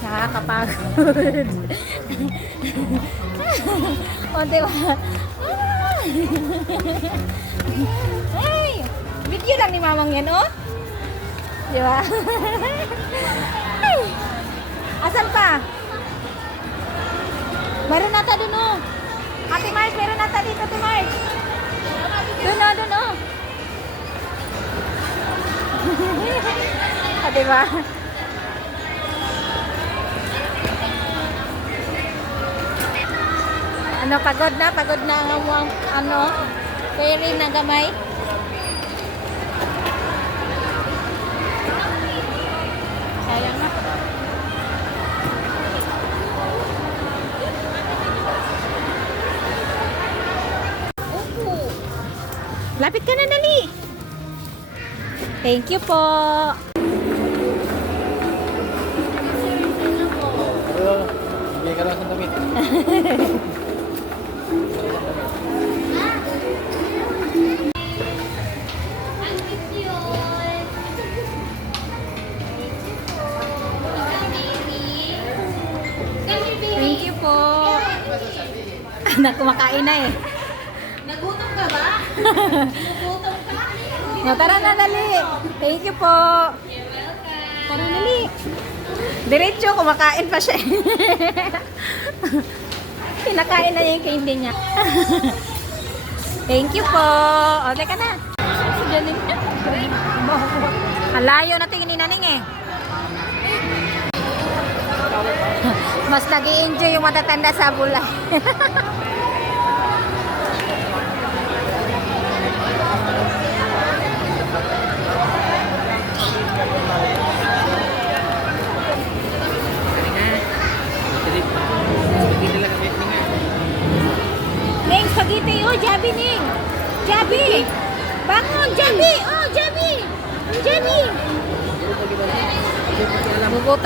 Nakakapagod. O, diba? Ay! Video lang ni mamang yan, oh. Diba? Ay! Asan pa? Meron nata dun, oh. Ate Mars, meron nata dito, Ate Mars. Dun, oh, dun, oh. Ah, diba? Ano, pagod na ang ano, ferry na gamay. Sayang na. Opo. Lapit ka na, dali. Thank you po. Bigay ka lang sa damit. Thank you po. Anak, kumakain na eh. Nagutom ka ba? Nagutom ka? No, tara na, dali. Thank you po. You're welcome. Tara, dali. Diretso, kumakain pa siya. Kinakain na niya yung candy niya. Thank you po. O, teka na. Si Janine. Ang layo na tingin ni Naning eh. Mas nag-i-enjoy yung matatanda sa bulay. Ning, spaghetti. Oh, Jabi, Ning. Jabi. Bangon, Jabi. Oh, Jabi. Jabi. Bubuto.